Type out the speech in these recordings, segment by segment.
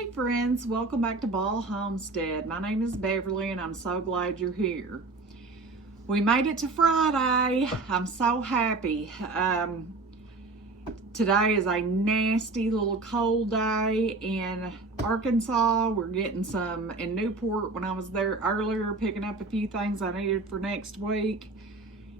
Hey friends, welcome back to Ball Homestead. My name is Beverly and I'm so glad you're here. We made it to Friday. I'm so happy. Today is a nasty little cold day in Arkansas. We're getting some in Newport. When I was there earlier picking up a few things I needed for next week,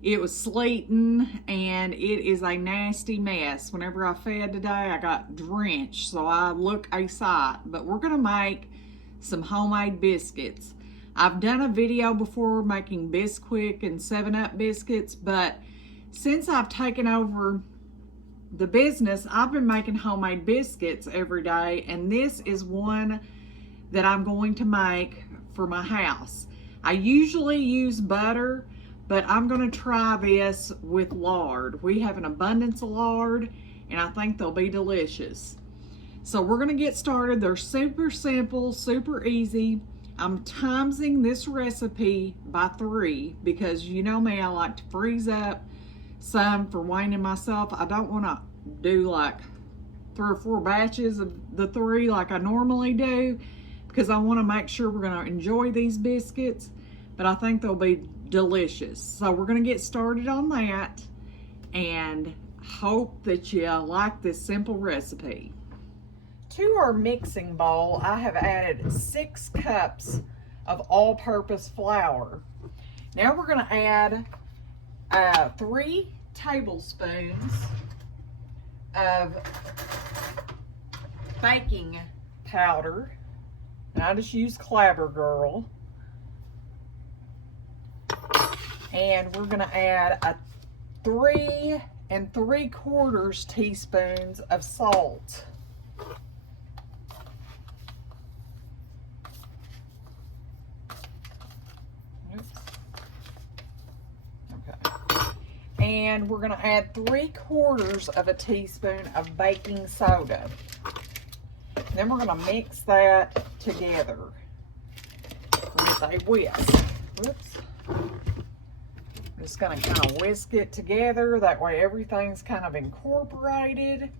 it was sleeting and it is a nasty mess. Whenever I fed today, I got drenched, so I look a sight. But we're gonna make some homemade biscuits. I've done a video before making Bisquick and 7-Up biscuits, but since I've taken over the business, I've been making homemade biscuits every day, and this is one that I'm going to make for my house. I usually use butter, but I'm going to try this with lard. We have an abundance of lard, and I think they'll be delicious. So we're going to get started. They're super simple, super easy. I'm timesing this recipe by 3 because you know me, I like to freeze up some for Wayne and myself. I don't want to do like 3 or 4 batches of the 3 like I normally do because I want to make sure we're going to enjoy these biscuits, but I think they'll be delicious. So we're going to get started on that and hope that you like this simple recipe. To our mixing bowl, I have added 6 cups of all-purpose flour. Now we're going to add 3 tablespoons of baking powder, and I just use Clabber Girl. And we're going to add a 3 3/4 teaspoons of salt. Oops. Okay. And we're going to add 3/4 teaspoon of baking soda. And then we're going to mix that together with a whisk. Whoops. I'm just going to kind of whisk it together. That way everything's kind of incorporated.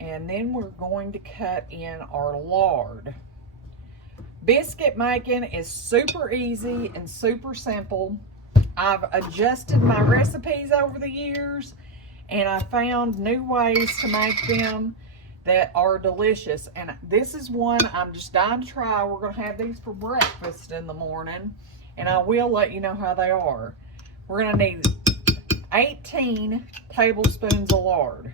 And then we're going to cut in our lard. Biscuit making is super easy and super simple. I've adjusted my recipes over the years, and I found new ways to make them that are delicious. And this is one I'm just dying to try. We're going to have these for breakfast in the morning, and I will let you know how they are. We're going to need 18 tablespoons of lard.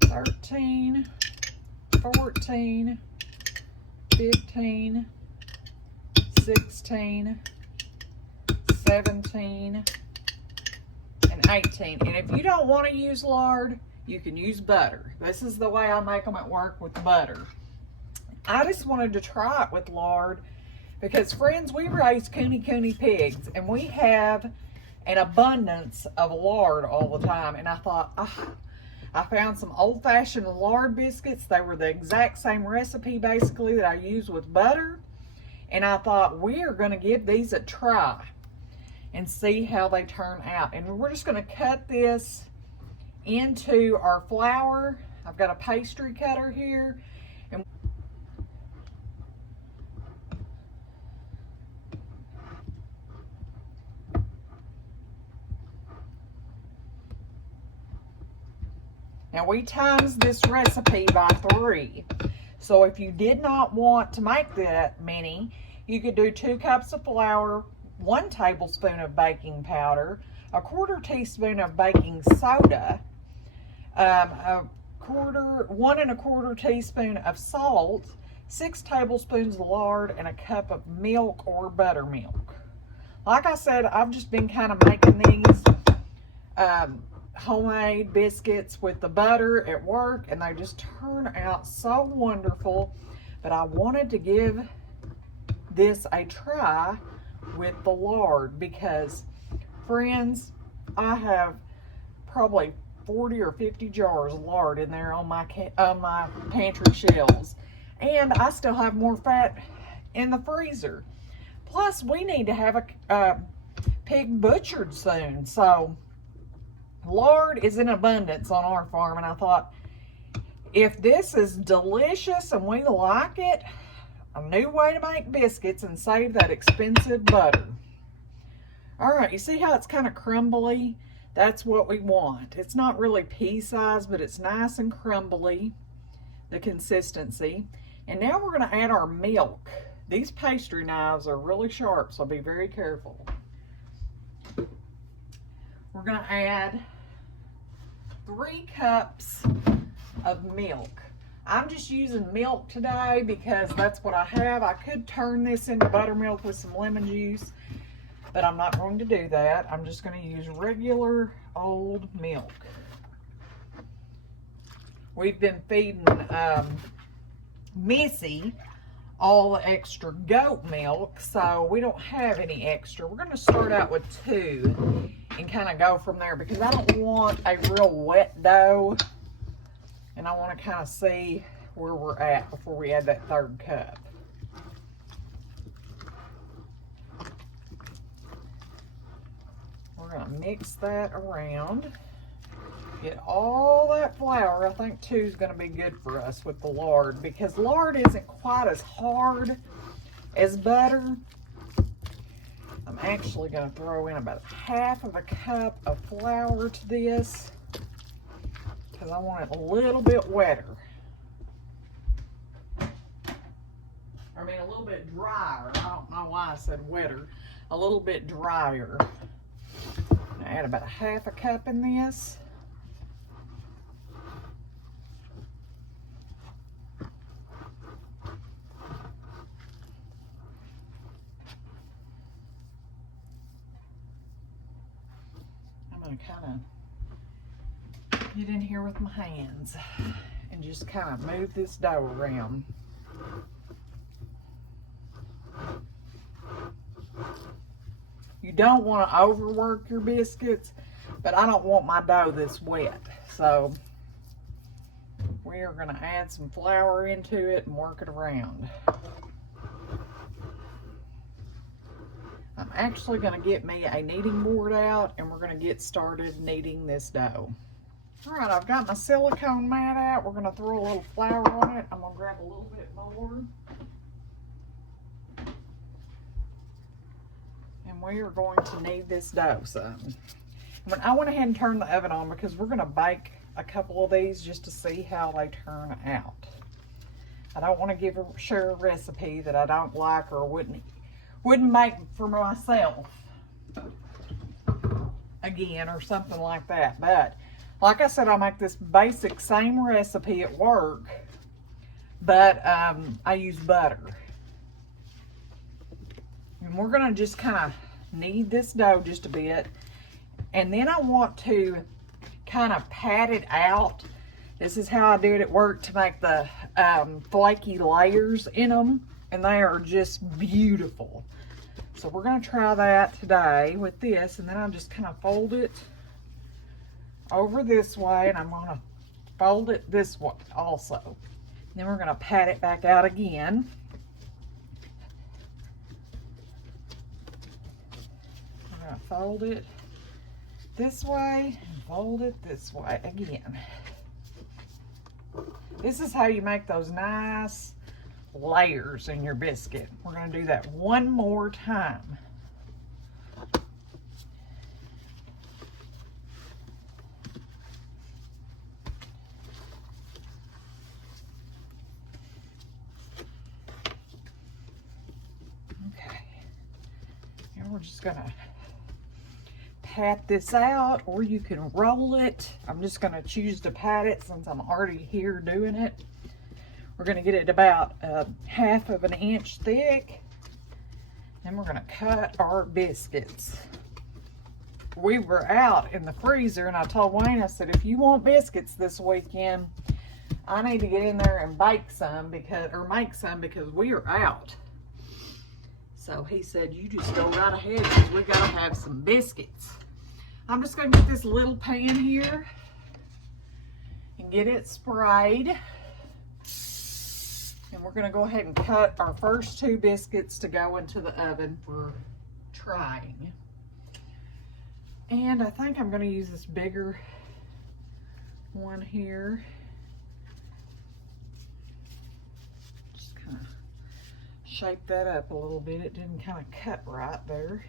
$13, $14, $15, $16, $17, and $18. And if you don't want to use lard, you can use butter. This is the way I make them at work with butter. I just wanted to try it with lard because, friends, we raise cooney pigs, and we have an abundance of lard all the time. And I thought, I found some old-fashioned lard biscuits. They were the exact same recipe, basically, that I use with butter. And I thought, we are going to give these a try and see how they turn out. And we're just going to cut this into our flour. I've got a pastry cutter here. And now we times this recipe by 3. So if you did not want to make that many, you could do 2 cups of flour, 1 tablespoon of baking powder, a 1/4 teaspoon of baking soda, 1 1/4 teaspoon of salt, 6 tablespoons of lard, and a cup of milk or buttermilk. Like I said, I've just been kind of making these homemade biscuits with the butter at work, and they just turn out so wonderful. But I wanted to give this a try with the lard because, friends, I have probably 40 or 50 jars of lard in there on my pantry shelves, and I still have more fat in the freezer. Plus, we need to have a pig butchered soon. So, lard is in abundance on our farm. And I thought, if this is delicious and we like it, a new way to make biscuits and save that expensive butter. All right, you see how it's kind of crumbly? That's what we want. It's not really pea size, but it's nice and crumbly, the consistency. And now we're going to add our milk. These pastry knives are really sharp, so be very careful. We're going to add 3 cups of milk. I'm just using milk today because that's what I have. I could turn this into buttermilk with some lemon juice, but I'm not going to do that. I'm just going to use regular old milk. We've been feeding Missy all the extra goat milk, so we don't have any extra. We're going to start out with 2 and kind of go from there because I don't want a real wet dough, and I want to kind of see where we're at before we add that 3rd cup. We're going to mix that around. Get all that flour. I think 2 is going to be good for us with the lard because lard isn't quite as hard as butter. I'm actually going to throw in about 1/2 cup of flour to this because I want it a little bit wetter. I mean, a little bit drier. I don't know why I said wetter. A little bit drier. I'm going to add about 1/2 cup in this. I'm going to kind of get in here with my hands and just kind of move this dough around. You don't want to overwork your biscuits, but I don't want my dough this wet. So we are going to add some flour into it and work it around. I'm actually going to get me a kneading board out and we're going to get started kneading this dough. All right, I've got my silicone mat out. We're going to throw a little flour on it. I'm going to grab a little bit more. And we are going to knead this dough some. I went ahead and turned the oven on because we're going to bake a couple of these just to see how they turn out. I don't want to share a recipe that I don't like or wouldn't make for myself again or something like that. But like I said, I make this basic same recipe at work, but I use butter. And we're going to just kind of knead this dough just a bit. And then I want to kind of pat it out. This is how I do it at work to make the flaky layers in them. And they are just beautiful. So we're going to try that today with this. And then I'll just kind of fold it over this way. And I'm going to fold it this way also. And then we're going to pat it back out again. Fold it this way and fold it this way again. This is how you make those nice layers in your biscuit. We're going to do that one more time. Okay. And we're just going to pat this out, or you can roll it. I'm just going to choose to pat it since I'm already here doing it. We're going to get it about 1/2 inch thick. Then we're going to cut our biscuits. We were out in the freezer and I told Wayne, I said, if you want biscuits this weekend, I need to get in there and bake some or make some because we are out. So he said, you just go right ahead because we got to have some biscuits. I'm just going to get this little pan here and get it sprayed. And we're gonna go ahead and cut our first 2 biscuits to go into the oven for trying. And I think I'm gonna use this bigger one here. Just kind of shape that up a little bit. It didn't kind of cut right there.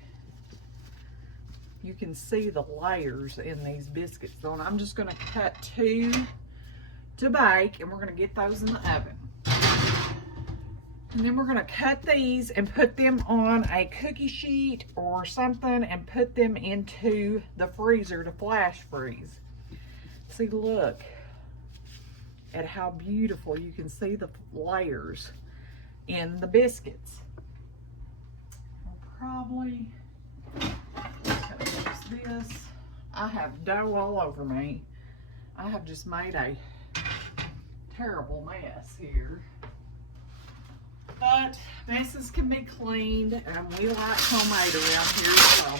You can see the layers in these biscuits though, and I'm just gonna cut 2 to bake, and we're gonna get those in the oven. And then we're gonna cut these and put them on a cookie sheet or something and put them into the freezer to flash freeze. See, look at how beautiful you can see the layers in the biscuits. I'll probably just gonna use this. I have dough all over me. I have just made a terrible mess here. But messes can be cleaned, and we like homemade around here, so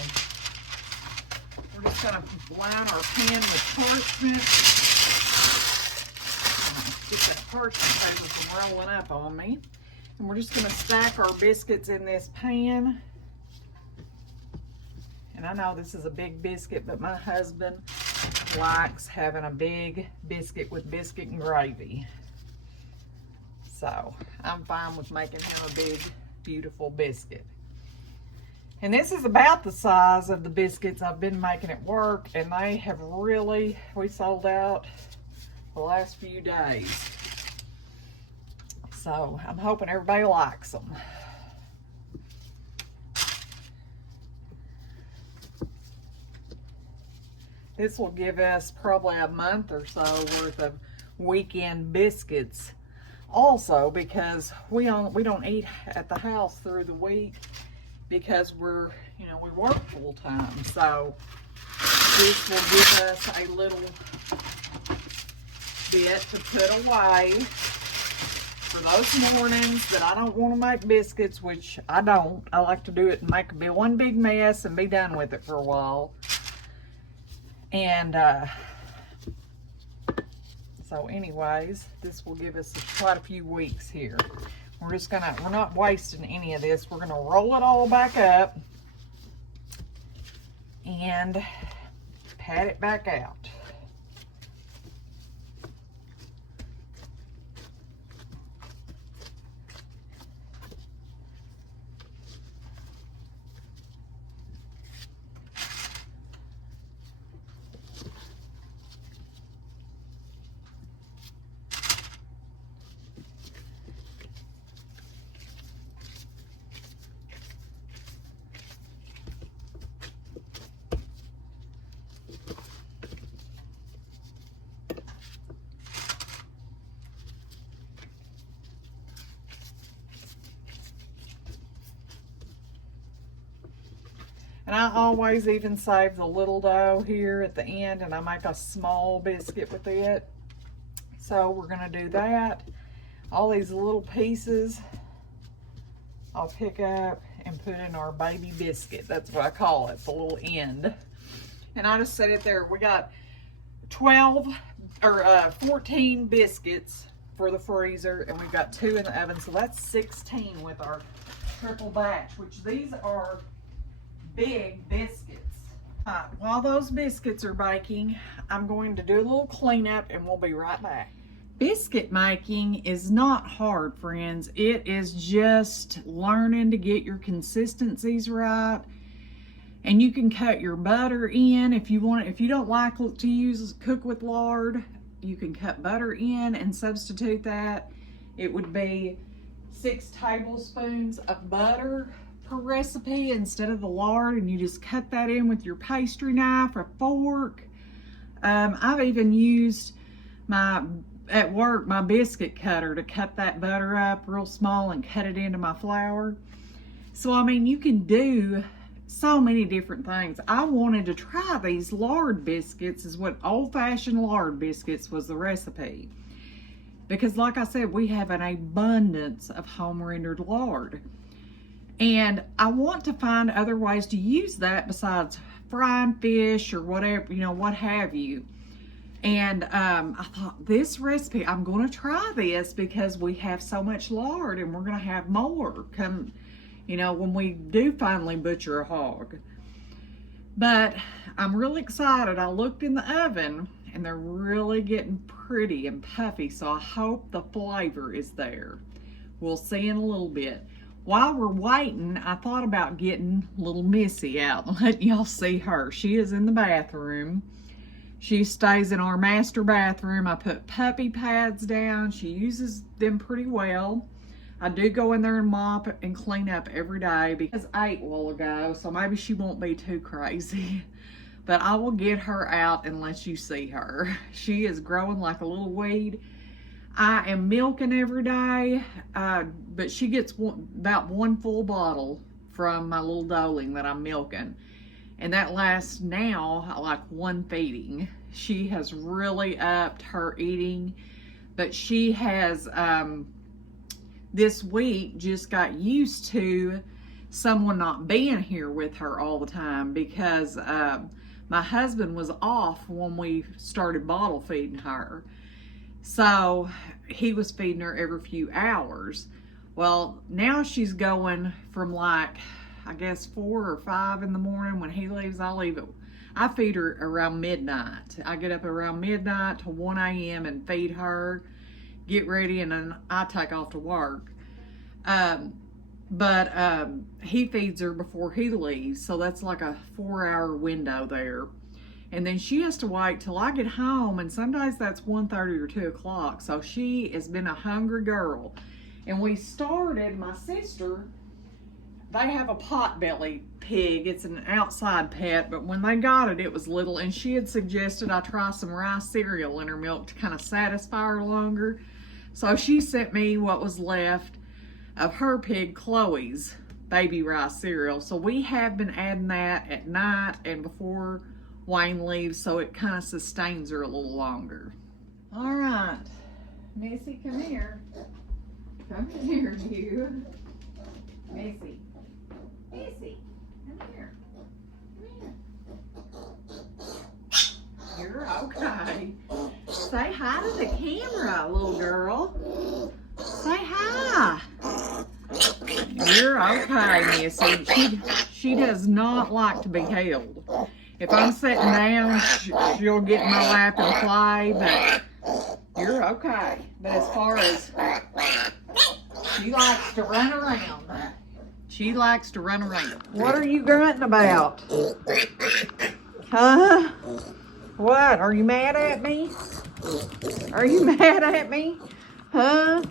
we're just going to line our pan with parchment. Get that parchment paper from rolling up on me. And we're just going to stack our biscuits in this pan. And I know this is a big biscuit, but my husband likes having a big biscuit with biscuit and gravy. So I'm fine with making him a big, beautiful biscuit. And this is about the size of the biscuits I've been making at work, and they have really, we sold out the last few days. So I'm hoping everybody likes them. This will give us probably a month or so worth of weekend biscuits. Also, because we don't eat at the house through the week because we work full time. So this will give us a little bit to put away for those mornings that I don't want to make biscuits, which I don't. I like to do it and make one big mess and be done with it for a while. And so anyways, this will give us quite a few weeks here. We're not wasting any of this. We're gonna roll it all back up and pat it back out. And I always even save the little dough here at the end, and I make a small biscuit with it. So we're gonna do that. All these little pieces I'll pick up and put in our baby biscuit. That's what I call it, the little end. And I just set it there. We got 14 biscuits for the freezer, and we've got 2 in the oven. So that's 16 with our triple batch, which these are big biscuits. While those biscuits are baking, I'm going to do a little cleanup and we'll be right back. Biscuit making is not hard, friends. It is just learning to get your consistencies right. And you can cut your butter in if you want. If you don't like to cook with lard, you can cut butter in and substitute that. It would be 6 tablespoons of butter per recipe instead of the lard, and you just cut that in with your pastry knife or fork. I've even used at work my biscuit cutter to cut that butter up real small and cut it into my flour. So I mean, you can do so many different things. I wanted to try these lard biscuits, is what old-fashioned lard biscuits was the recipe, because like I said, we have an abundance of home rendered lard. And I want to find other ways to use that besides frying fish or whatever, what have you. And I thought, this recipe, I'm going to try this because we have so much lard and we're going to have more come, you know, when we do finally butcher a hog. But I'm really excited. I looked in the oven and they're really getting pretty and puffy, so I hope the flavor is there. We'll see in a little bit. While we're waiting, I thought about getting little Missy out and letting y'all see her. She is in the bathroom. She stays in our master bathroom. I put puppy pads down. She uses them pretty well. I do go in there and mop and clean up every day because I ate a while ago, so maybe she won't be too crazy. But I will get her out and let you see her. She is growing like a little weed. I am milking every day, but she gets about 1 full bottle from my little doling that I'm milking. And that lasts now like 1 feeding. She has really upped her eating, but she has this week just got used to someone not being here with her all the time because my husband was off when we started bottle feeding her. So he was feeding her every few hours. Well, now she's going from like, I guess 4 or 5 in the morning. When he leaves, I feed her around midnight. I get up around midnight to 1 a.m. and feed her, get ready, and then I take off to work. But he feeds her before he leaves, so that's like a 4-hour window there. And then she has to wait till I get home, and some days that's 1:30 or 2 o'clock. So she has been a hungry girl. And we started, my sister, they have a potbelly pig. It's an outside pet, but when they got it, it was little, and she had suggested I try some rice cereal in her milk to kind of satisfy her longer. So she sent me what was left of her pig, Chloe's baby rice cereal. So we have been adding that at night and before Wayne leaves, so it kind of sustains her a little longer. All right, Missy, come here. Come here, you. Missy. Missy, come here. Come here. You're okay. Say hi to the camera, little girl. Say hi. You're okay, Missy. She does not like to be held. If I'm sitting down, she'll get in my lap and play, but you're okay. But as far as, she likes to run around. She likes to run around. What are you grunting about? Huh? What? Are you mad at me? Are you mad at me? Huh?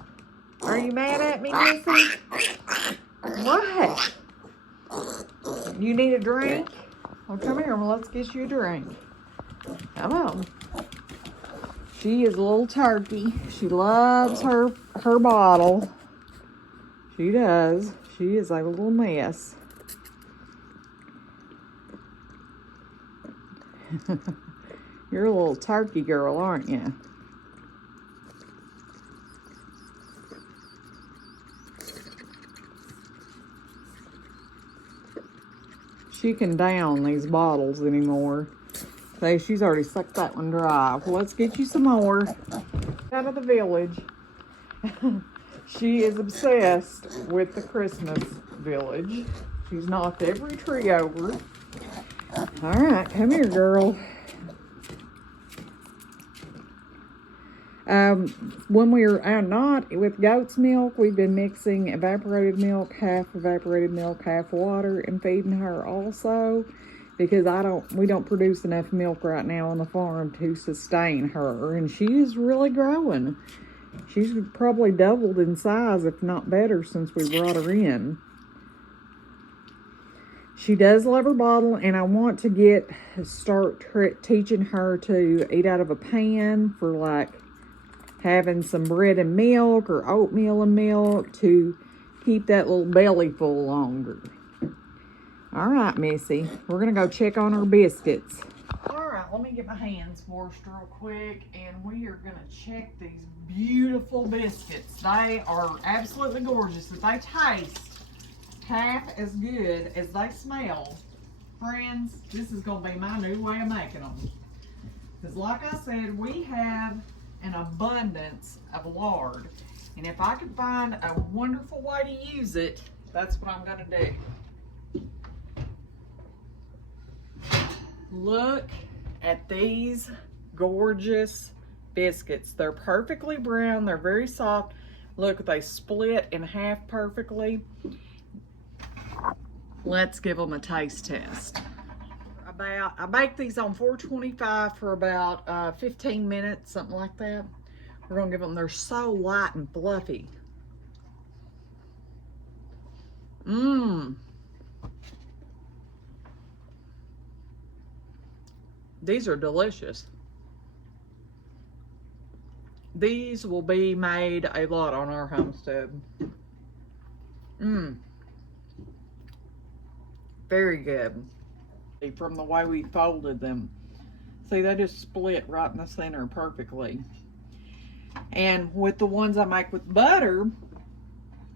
Are you mad at me, Missy? What? You need a drink? Well, come here. Well, let's get you a drink. Come on. She is a little turkey. She loves her bottle. She does. She is a little mess. You're a little turkey girl, aren't you? She can down these bottles anymore. See, she's already sucked that one dry. Well, let's get you some more. Out of the village. She is obsessed with the Christmas village. She's knocked every tree over. All right, come here, girl. When we were not with goat's milk, we've been mixing evaporated milk, half water, and feeding her also, because we don't produce enough milk right now on the farm to sustain her, and she is really growing. She's probably doubled in size, if not better, since we brought her in. She does love her bottle, and I want to start teaching her to eat out of a pan for like having some bread and milk or oatmeal and milk to keep that little belly full longer. All right, Missy, we're gonna go check on our biscuits. All right, let me get my hands washed real quick, and we are gonna check these beautiful biscuits. They are absolutely gorgeous. If they taste half as good as they smell, friends, this is gonna be my new way of making them. Because like I said, we have an abundance of lard. And if I can find a wonderful way to use it, that's what I'm gonna do. Look at these gorgeous biscuits. They're perfectly brown, they're very soft. Look, they split in half perfectly. Let's give them a taste test. I baked these on 425 for about 15 minutes, something like that. We're gonna give them, they're so light and fluffy. These are delicious. These will be made a lot on our homestead. Very good. From the way we folded them. See, they just split right in the center perfectly. And with the ones I make with butter,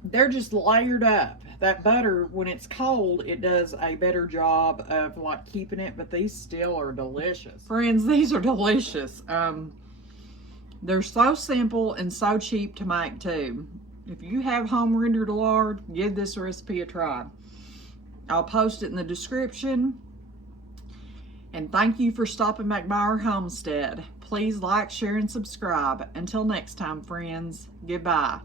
they're just layered up. That butter, when it's cold, it does a better job of like keeping it, but these still are delicious. Friends, these are delicious. They're so simple and so cheap to make too. If you have home rendered lard, give this recipe a try. I'll post it in the description. And thank you for stopping back by our homestead. Please like, share, and subscribe. Until next time, friends, goodbye.